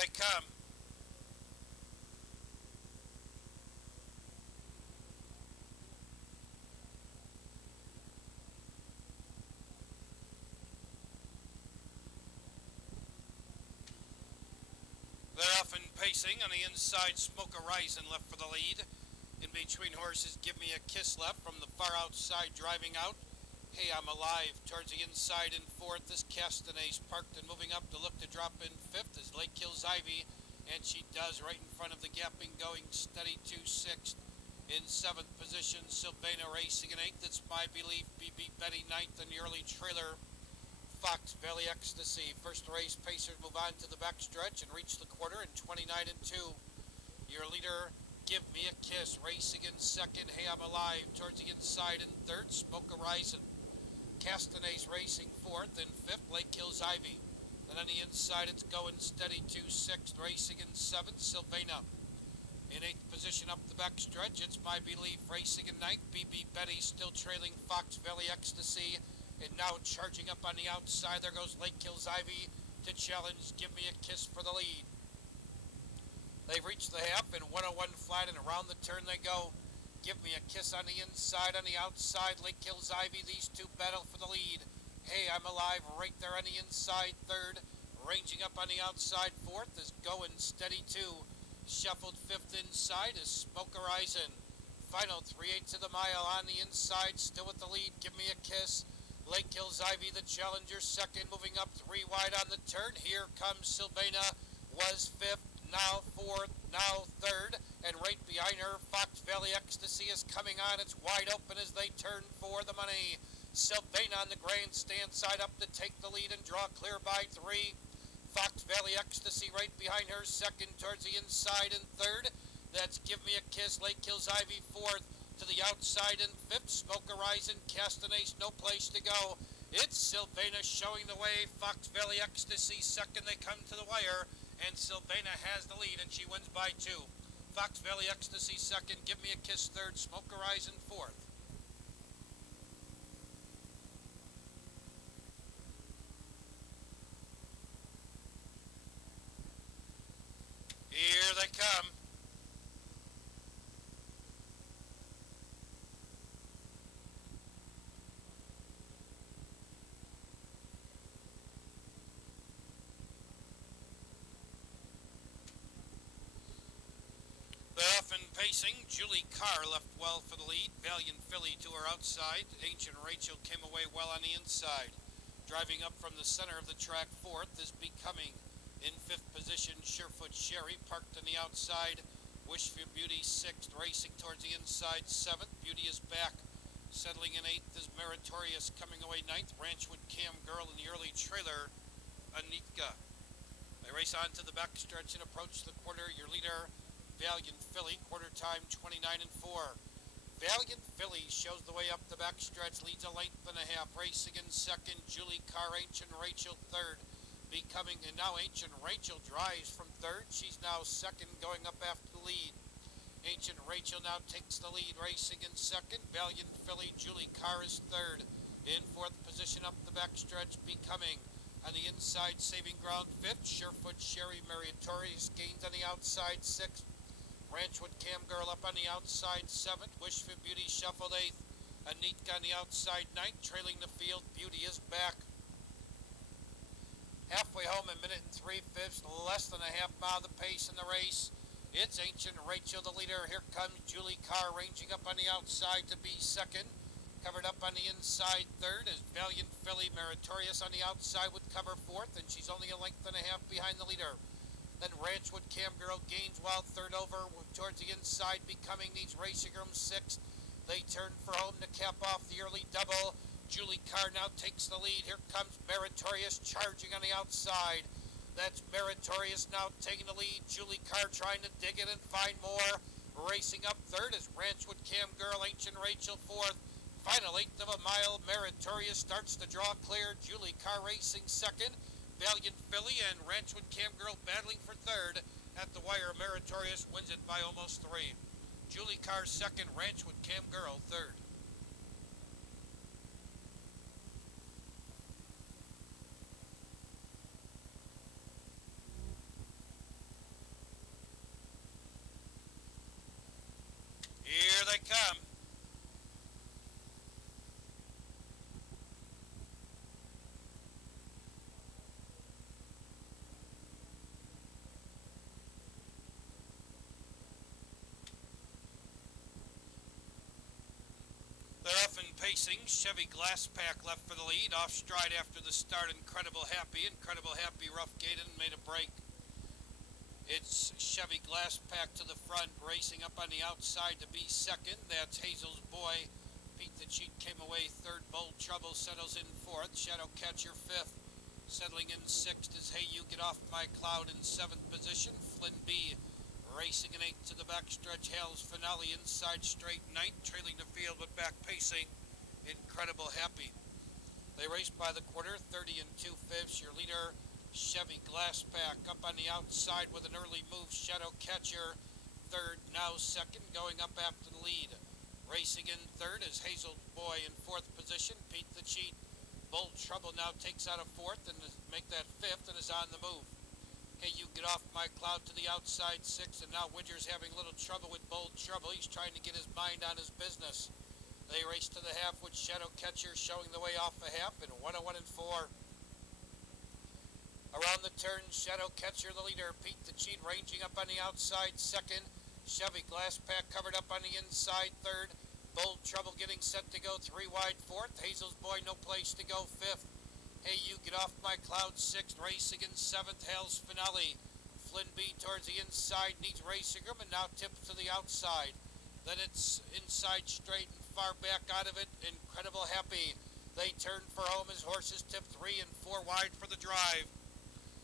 they come. They're off and pacing on the inside. Smoke Horizon left for the lead. In between horses, Give Me a Kiss left from the far outside, driving out. Hey, I'm Alive towards the inside in fourth. This Castanets parked and moving up to look to drop in fifth as Lake Kills Ivy, and she does right in front of the gapping, going steady to sixth. In seventh position, Sylvana racing in eighth. It's My Belief, BB Betty ninth, and the early trailer Fox Valley Ecstasy. First race, Pacers move on to the backstretch and reach the quarter in 29 and 2. Your leader, Give Me a Kiss, racing in second. Hey, I'm Alive towards the inside in third. Smoke Horizon. Castanets racing fourth, and fifth, Lake Kills Ivy. Then on the inside, it's going steady to sixth, racing in seventh, Sylvana. In eighth position up the backstretch, it's My Belief racing in ninth. BB Betty still trailing Fox Valley Ecstasy. And now charging up on the outside, there goes Lake Kills Ivy to challenge Give Me a Kiss for the lead. They've reached the half in 101 flat, and around the turn they go. Give Me a Kiss on the inside, on the outside, Lake Kills Ivy. These two battle for the lead. Hey, I'm Alive right there on the inside, third. Ranging up on the outside, fourth is Going Steady two. Shuffled fifth inside is Smoke Horizon. Final 3/8 of the mile on the inside, still with the lead. Give Me a Kiss. Lake Kills Ivy, the challenger, second, moving up three wide on the turn. Here comes Sylvana, was fifth, now fourth, now third, and right behind her, Fox Valley Ecstasy is coming on. It's wide open as they turn for the money. Sylvana on the grandstand side up to take the lead and draw clear by three. Fox Valley Ecstasy right behind her, second towards the inside and third. That's Give Me a Kiss, Lake Kills Ivy fourth. To the outside in fifth, Smoke Horizon, Castanets, no place to go. It's Sylvana showing the way. Fox Valley Ecstasy second, they come to the wire, and Sylvana has the lead, and she wins by two. Fox Valley Ecstasy second, Give Me a Kiss third, Smoke Horizon fourth. Here they come. Off and pacing, Julie Carr left well for the lead. Valiant Philly to her outside. Ancient Rachel came away well on the inside. Driving up from the center of the track, fourth is Becoming. In fifth position, Surefoot Sherry parked on the outside. Wish for Beauty sixth, racing towards the inside, seventh. Beauty is back. Settling in eighth is Meritorious, coming away ninth. Ranchwood Cam Girl in the early trailer, Anitka. They race on to the backstretch and approach the quarter. Your leader, Valiant Philly, quarter time 29 and 4. Valiant Philly shows the way up the backstretch, leads a length and a half. Racing in second, Julie Carr, Ancient Rachel third. Becoming, and now Ancient Rachel drives from third. She's now second, going up after the lead. Ancient Rachel now takes the lead, racing in second. Valiant Philly, Julie Carr is third. In fourth position up the backstretch, Becoming. On the inside, saving ground fifth. Surefoot Sherry Meritorious gains on the outside sixth. Ranchwood Cam Girl up on the outside seventh. Wish for Beauty shuffled eighth. Anitka on the outside ninth. Trailing the field, Beauty is back. Halfway home, a minute and 3/5, less than a half mile the pace in the race. It's Ancient Rachel, the leader. Here comes Julie Carr, ranging up on the outside to be second. Covered up on the inside third is Valiant Philly. Meritorious on the outside would cover fourth, and she's only a length and a half behind the leader. Then Ranchwood Cam Girl gains while third over towards the inside. Becoming needs racing room sixth. They turn for home to cap off the early double. Julie Carr now takes the lead. Here comes Meritorious charging on the outside. That's Meritorious now taking the lead. Julie Carr trying to dig it and find more. Racing up third is Ranchwood Cam Girl, Ancient Rachel fourth. Final eighth of a mile, Meritorious starts to draw clear. Julie Carr racing second. Valiant Philly and Ranchwood Cam Girl battling for third. At the wire, Meritorious wins it by almost three. Julie Carr second, Ranchwood Cam Girl third. they come. They're off and pacing. Chevy Glass Pack left for the lead. Off stride after the start. Incredible Happy. Incredible Happy rough gated and made a break. It's Chevy Glass Pack to the front, racing up on the outside to be second. That's Hazel's Boy. Pete the Cheat came away third. Bold Trouble settles in fourth. Shadow Catcher fifth. Settling in sixth is Hey You Get Off My Cloud in seventh position. Flynn B racing in eighth to the backstretch. Hale's Finale inside straight ninth. Trailing the field but back pacing. Incredible Happy. They raced by the quarter, 30 and 2/5. Your leader, Chevy Glass Pack, up on the outside with an early move. Shadow Catcher third, now second, going up after the lead. Racing in third is Hazel Boy in fourth position. Pete the Cheat. Bold Trouble now takes out a fourth and make that fifth and is on the move. Hey You Get Off My Cloud to the outside sixth, and now Widger's having a little trouble with Bold Trouble. He's trying to get his mind on his business. They race to the half with Shadow Catcher showing the way off the half in 101 and 4. Around the turn, Shadow Catcher the leader. Pete the Cheat ranging up on the outside second. Chevy Glass Pack covered up on the inside third. Bold Trouble getting set to go three wide fourth. Hazel's Boy no place to go fifth. Hey You Get Off My Cloud sixth. Racing in seventh. Hale's Finale. Flynn B towards the inside needs racing room and now tips to the outside. Then it's inside straight and far back out of it. Incredible Happy. They turn for home as horses tip 3 and 4 wide for the drive.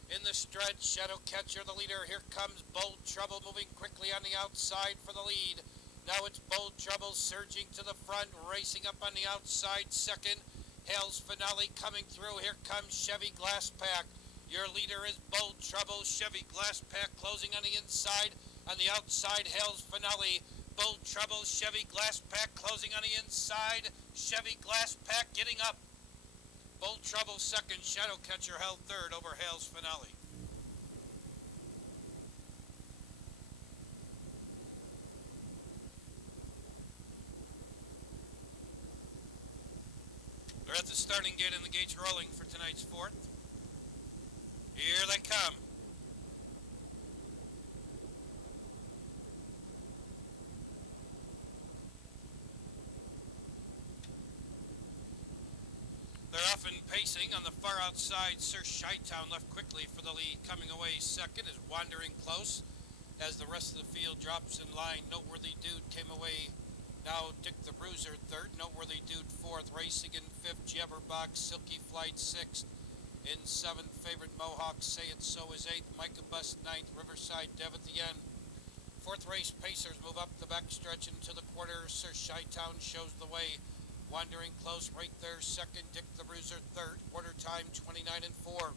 In the stretch, Shadow Catcher the leader. Here comes Bold Trouble moving quickly on the outside for the lead. Now it's Bold Trouble surging to the front, racing up on the outside second. Hale's Finale coming through. Here comes Chevy Glass Pack. Your leader is Bold Trouble. Chevy Glass Pack closing on the inside. On the outside, Hale's Finale. Bold Trouble, Chevy Glass Pack closing on the inside. Chevy Glass Pack getting up. Bold Trouble second. Shadow Catcher held third over Hale's Finale. They're at the starting gate and the gates rolling for tonight's fourth. Here they come. They're off and pacing. On the far outside, Sir Chi-Town left quickly for the lead. Coming away second is Wandering Close. As the rest of the field drops in line, Noteworthy Dude came away. Now Dick the Bruiser third, Noteworthy Dude fourth, racing in fifth, Jabberbox, Silky Flight sixth. In seventh, Favorite Mohawk, Say It So is eighth, Micah Bus ninth, Riverside Dev at the end. Fourth race, Pacers move up the backstretch into the quarter. Sir Chi-Town shows the way. Wandering Close right there second, Dick the Bruiser third, quarter time 29 and 4.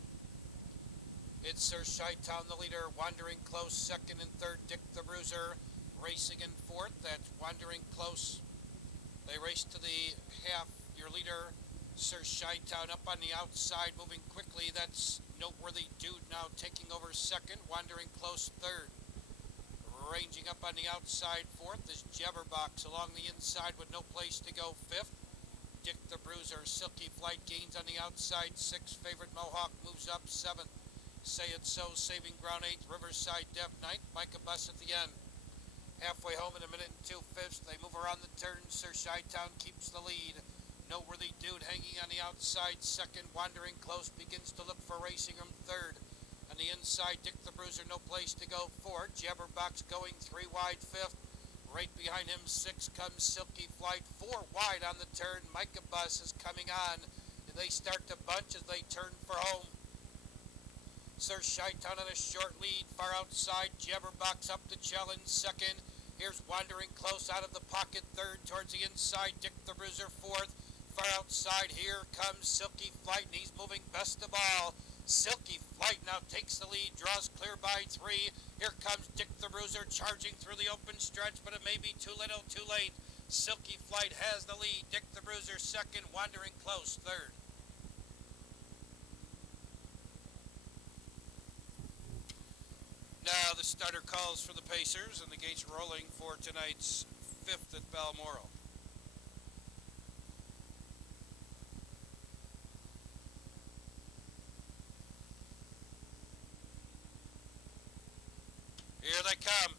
It's Sir Chi-Town the leader, Wandering Close second and third, Dick the Bruiser racing in fourth. That's Wandering Close. They race to the half. Your leader, Sir Chi-Town, up on the outside, moving quickly. That's Noteworthy Dude now taking over second. Wandering Close third. Ranging up on the outside fourth is Jabberbox along the inside with no place to go fifth. Dick the Bruiser, Silky Flight gains on the outside sixth. Favorite Mohawk moves up seventh. Say It So, saving ground eighth. Riverside Dev ninth. Micah Bus at the end. Halfway home in a minute and 2/5. They move around the turn. Sir Chi-Town keeps the lead. Noteworthy Dude hanging on the outside second. Wandering Close begins to look for racing room third. On the inside, Dick the Bruiser, no place to go fourth. Jabberbox going three wide fifth. Right behind him, six comes Silky Flight. Four wide on the turn. Micah Bus is coming on. They start to bunch as they turn for home. Sir Chi-Town on a short lead. Far outside, Jabberbox up to challenge second. Here's Wandering Close out of the pocket third. Towards the inside, Dick the Bruiser fourth. Far outside, here comes Silky Flight, and he's moving best of all. Silky Flight now takes the lead, draws clear by three. Here comes Dick the Bruiser charging through the open stretch, but it may be too little, too late. Silky Flight has the lead. Dick the Bruiser second, Wandering Close third. Now the starter calls for the Pacers, and the gates rolling for tonight's 5th at Balmoral. Here they come.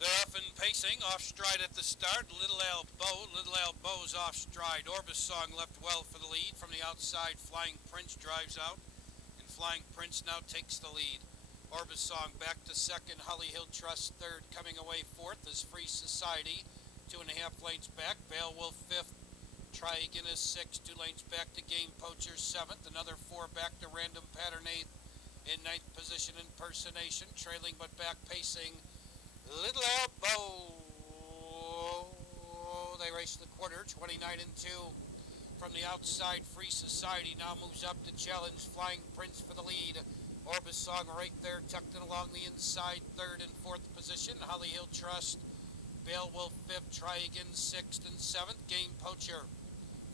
They're off and pacing, off stride at the start. Little Al Bow's off stride. Orbisong left well for the lead. From the outside, Flying Prince drives out, and Flying Prince now takes the lead. Orbisong back to second. Holly Hill Trust third. Coming away fourth is Free Society. 2.5 lanes back. Beowulf fifth. Try Again is sixth. 2 lanes back to Game Poacher seventh. Another 4 back to Random Pattern eighth. In ninth position, Impersonation. Trailing but back pacing, Little Elbow. They race the quarter, 29 and 2. From the outside, Free Society now moves up to challenge Flying Prince for the lead. Orbisong right there, tucked in along the inside, third and fourth position. Holly Hill Trust, Beowulf fifth, Try Again sixth and seventh. Game Poacher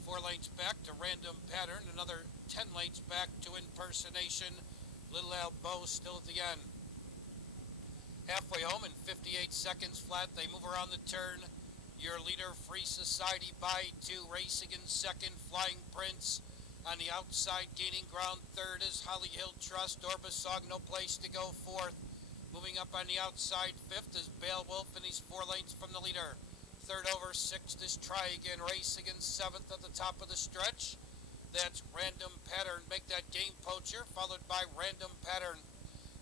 4 lanes back to Random Pattern, another 10 lanes back to Impersonation. Little Elbow still at the end. Halfway home in 58 seconds flat, they move around the turn. Your leader, Free Society, by 2, racing in second, Flying Prince. On the outside, gaining ground third is Holly Hill Trust. Orbisong, no place to go, fourth. Moving up on the outside, fifth is Beowulf, and he's 4 lanes from the leader. Third over, sixth is Try Again, racing in seventh at the top of the stretch. That's Random Pattern. Make that Game Poacher, followed by Random Pattern.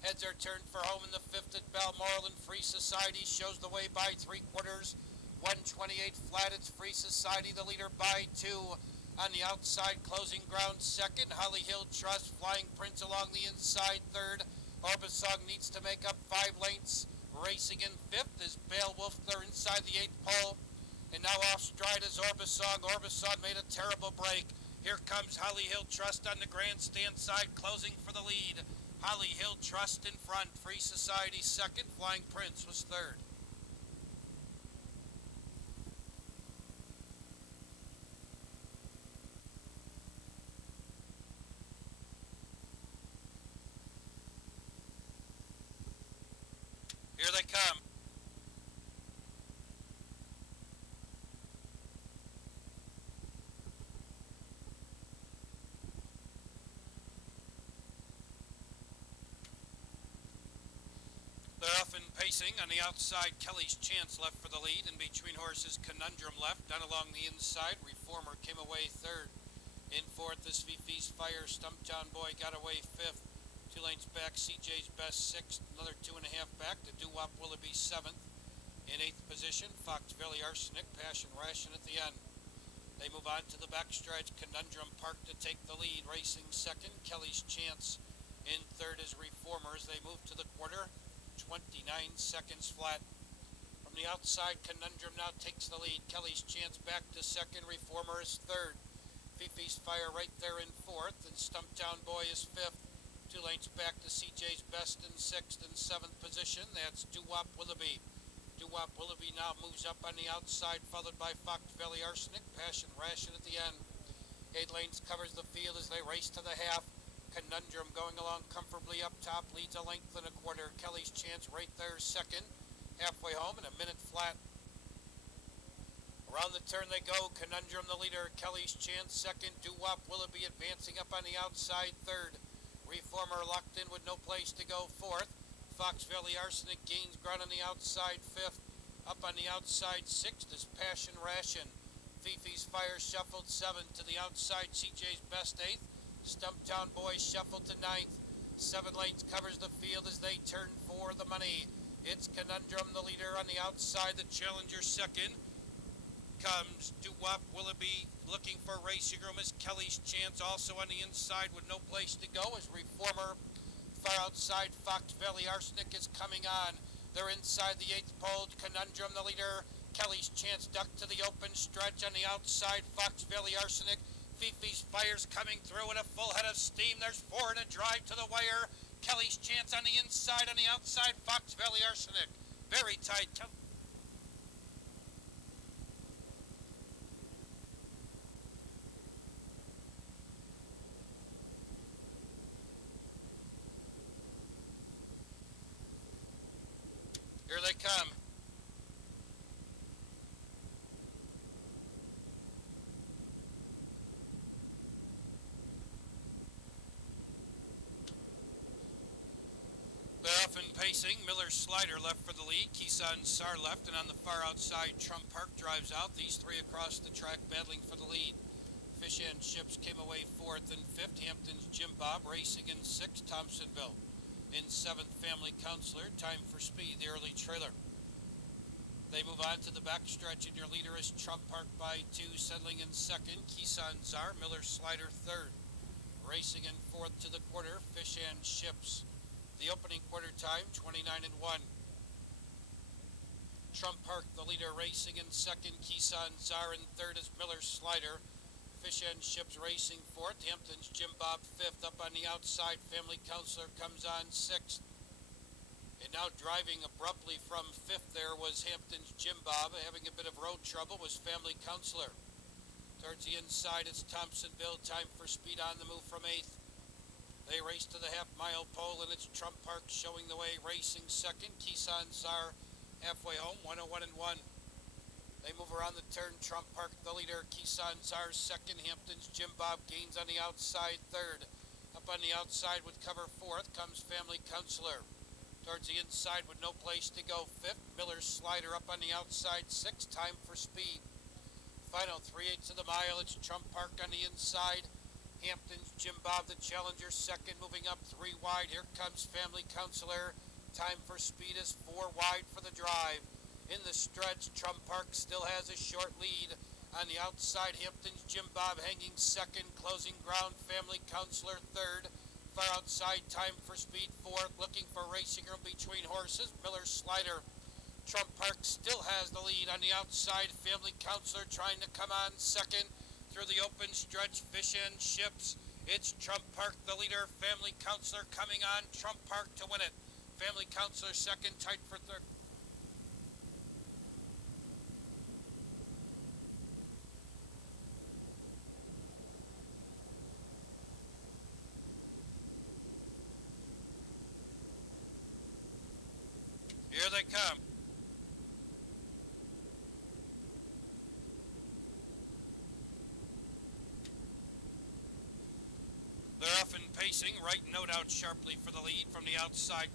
Heads are turned for home in the fifth at Balmoral, and Free Society shows the way by 3/4. 128 flat, it's Free Society, the leader by 2. On the outside, closing ground second, Holly Hill Trust. Flying Prince along the inside third. Orbisong needs to make up 5 lanes. Racing in fifth is Beowulf. They're inside the 8th pole. And now off stride is Orbisong. Orbisong made a terrible break. Here comes Holly Hill Trust on the grandstand side, closing for the lead. Holly Hill Trust in front. Free Society second. Flying Prince was third. Here they come. They're off and pacing. On the outside, Kelly's Chance left for the lead. In between horses, Conundrum left. Down along the inside, Reformer came away third. In fourth is Fifi's Fire. Stumptown Boy got away fifth. 2 lanes back, CJ's Best sixth. Another 2.5 back to Doo-Wop Willoughby seventh. In 8th position, Fox Valley Arsenic, Passion Ration at the end. They move on to the backstretch. Conundrum Park to take the lead. Racing second, Kelly's Chance. In third is Reformers. They move to the quarter. 29 seconds flat. From the outside, Conundrum now takes the lead. Kelly's Chance back to second. Reformer is third. Fifi's Fire right there in fourth. And Stumptown Boy is fifth. 2 lanes back to CJ's Best in sixth and seventh position. That's Doo-Wop Willoughby. Doo-Wop Willoughby now moves up on the outside, followed by Fox Valley Arsenic, Passion Ration at the end. 8 lanes covers the field as they race to the half. Conundrum going along comfortably up top, leads a length and a quarter. Kelly's Chance right there second. Halfway home in a minute flat. Around the turn they go. Conundrum the leader. Kelly's Chance second. Doo-Wop Willoughby advancing up on the outside third. Reformer locked in with no place to go fourth. Fox Valley Arsenic gains ground on the outside fifth. Up on the outside sixth is Passion Ration. Fifi's Fire shuffled seventh. To the outside, CJ's Best eighth. Stumptown Boy shuffled to ninth. 7 lanes covers the field as they turn for the money. It's Conundrum the leader on the outside. The challenger second. Comes Doo-Wop Willoughby looking for racing room is Kelly's Chance also on the inside with no place to go as Reformer. Far outside, Fox Valley Arsenic is coming on. They're inside the 8th pole. Conundrum the leader. Kelly's Chance ducked to the open stretch on the outside. Fox Valley Arsenic. Fifi's Fire's coming through with a full head of steam. There's 4 in a drive to the wire. Kelly's Chance on the inside, on the outside, Fox Valley Arsenic. Very tight. Here they come. They're off and pacing. Miller Slider left for the lead. Keeson Sar left, and on the far outside, Trump Park drives out. These three across the track battling for the lead. Fish and Chips came away fourth and fifth. Hampton's Jim Bob racing in sixth. Thompsonville in seventh. Family Counselor. Time for Speed, the early trailer. They move on to the backstretch, and your leader is Trump Park by two, settling in second. Keeson Czar, Miller Slider third. Racing in fourth to the quarter, Fish and Chips. The opening quarter time, 29 and 1. Trump Park, the leader, racing in second. Keeson Czar in third is Miller Slider. Fish and Chips racing fourth. Hampton's Jim Bob fifth. Up on the outside, Family Counselor comes on sixth. And now driving abruptly from fifth there was Hampton's Jim Bob. Having a bit of road trouble was Family Counselor. Towards the inside, it's Thompsonville. Time for Speed on the move from eighth. They race to the half-mile pole, and it's Trump Park showing the way, racing second. Keeson Czar halfway home, 101 and 1. They move around the turn. Trump Park, the leader. Keeson Czar second. Hampton's Jim Bob gains on the outside third. Up on the outside with cover fourth comes Family Counselor. Towards the inside with no place to go, fifth. Miller Slider up on the outside, sixth. Time for Speed. Final 3/8 of the mile. It's Trump Park on the inside. Hampton's Jim Bob, the challenger, second. Moving up three wide. Here comes Family Counselor. Time for Speed is four wide for the drive. In the stretch, Trump Park still has a short lead. On the outside, Hampton's Jim Bob hanging second. Closing ground, Family Counselor third. Far outside, Time for Speed fourth. Looking for racing room between horses, Miller Slider. Trump Park still has the lead on the outside. Family Counselor trying to come on second. Through the open stretch, Fish and Chips. It's Trump Park, the leader. Family Counselor coming on. Trump Park to win it. Family Counselor second, tight for third. Here they come. They're off and pacing. Right note out sharply for the lead. From the outside,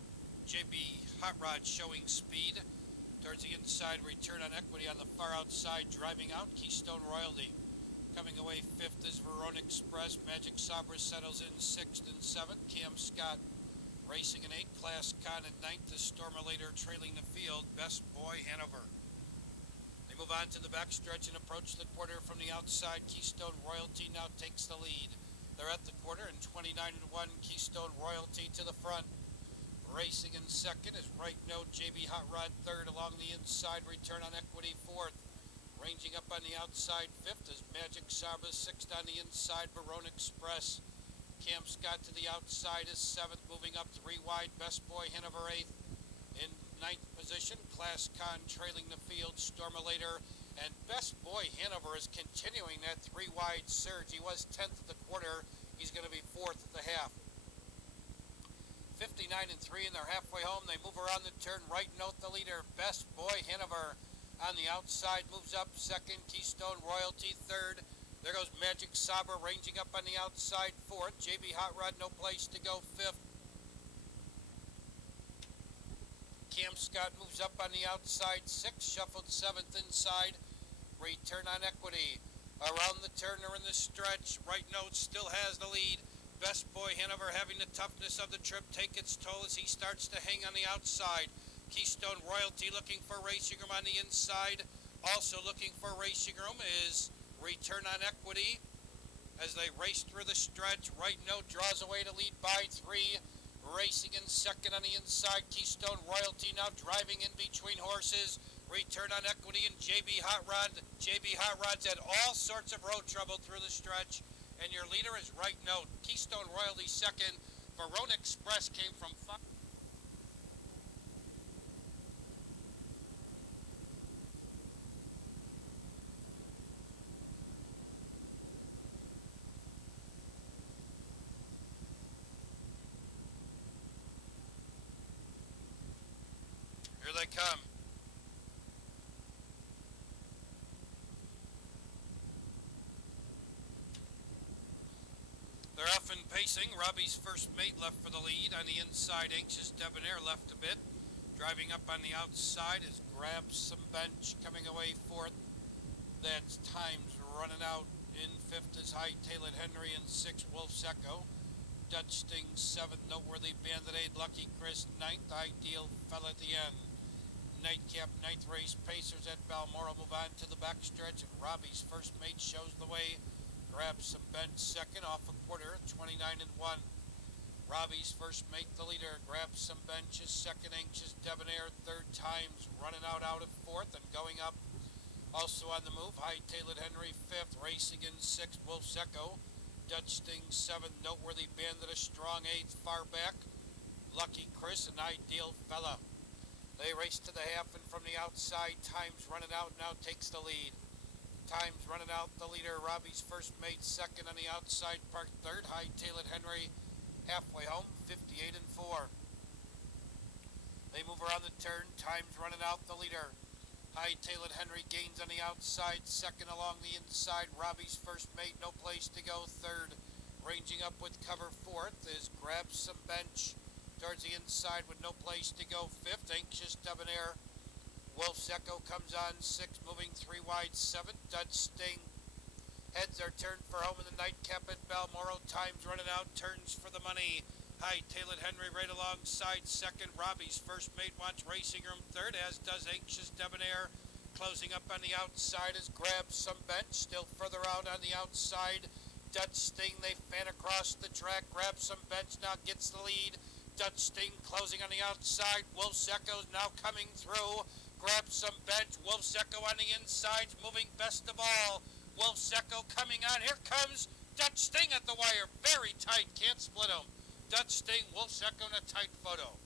JB Hot Rod showing speed. Towards the inside, Return on Equity on the far outside, driving out. Keystone Royalty. Coming away fifth is Verona Express. Magic Sabra settles in sixth and seventh. Cam Scott racing in eighth. Class Con at ninth is Stormalator trailing the field. Best Boy Hanover. They move on to the backstretch and approach the quarter from the outside. Keystone Royalty now takes the lead. They're at the quarter in 29 and 1. Keystone Royalty to the front. Racing in second is Right Note. JB Hot Rod third. Along the inside, Return on Equity fourth. Ranging up on the outside fifth is Magic Sabra. Sixth on the inside, Verona Express. Cam Scott to the outside is seventh. Moving up three wide, Best Boy Hanover eighth. In ninth position, Class Con trailing the field, Stormalator. And Best Boy Hanover is continuing that three wide surge. He was 10th at the quarter. He's going to be fourth at the half. 59 and 3, and they're halfway home. They move around the turn. Right Note, the leader. Best Boy Hanover on the outside moves up second. Keystone Royalty third. There goes Magic Sabra ranging up on the outside fourth. JB Hot Rod, no place to go, fifth. Cam Scott moves up on the outside sixth. Shuffled seventh inside. Return on Equity. Around the turn or in the stretch, Right Note still has the lead. Best Boy Hanover having the toughness of the trip take its toll as he starts to hang on the outside. Keystone Royalty looking for racing room on the inside. Also looking for racing room is Return on Equity. As they race through the stretch, Right Note draws away to lead by three. Racing in second on the inside, Keystone Royalty now driving in between horses. Return on Equity and JB Hot Rod. JB Hot Rod's had all sorts of road trouble through the stretch. And your leader is Right Note. Keystone Royalty second. Verona Express came from five. Here they come. They're off and pacing. Robbie's first mate left for the lead. On the inside, Anxious Debonair left a bit. Driving up on the outside is Grabs Some Bench coming away fourth. That's Times running out. In fifth is High-Tailed Henry, and sixth Wolf's Echo. Dutch Sting seventh, Noteworthy Band-Aid, Lucky Chris ninth, Ideal fell at the end. Nightcap ninth race. Pacers at Balmoral move on to the backstretch, and Robbie's first mate shows the way. Grabs Some Bench second off a quarter, 29 and 1. Robbie's first mate the leader. Grabs Some Bench is second. Anxious Debonair third. Times running out of fourth and going up. Also on the move, High-Tailed Henry fifth. Racing in sixth, Wolf's Echo. Dutch Sting seventh. Noteworthy Bandit a strong eighth. Far back, Lucky Chris and Ideal Fella. They race to the half, and from the outside, Times running out now takes the lead. Times running out the leader. Robbie's first mate second. On the outside, Park third. High-Tailed Henry halfway home, 58 and 4. They move around the turn. Times running out the leader. High-Tailed Henry gains on the outside, second along the inside. Robbie's first mate, no place to go, third. Ranging up with cover fourth is Grabs Some Bench. Towards the inside with no place to go, fifth. Anxious Debonair. Wolf's Echo comes on sixth, moving three wide, seventh. Dutch Sting. Heads are turned for home in the nightcap at Balmoral. Times running out, turns for the money. High-Tailed Henry right alongside second. Robbie's first mate wants racing room third, as does Anxious Debonair. Closing up on the outside is Grabs Some Bench. Still further out on the outside, Dutch Sting. They fan across the track. Grabs Some Bench now gets the lead. Dutch Sting closing on the outside. Wolf's Echo's now coming through. Grabs Some Bench. Wolf's Echo on the inside, moving best of all. Wolf's Echo coming on. Here comes Dutch Sting at the wire. Very tight. Can't split him. Dutch Sting, Wolf's Echo in a tight photo.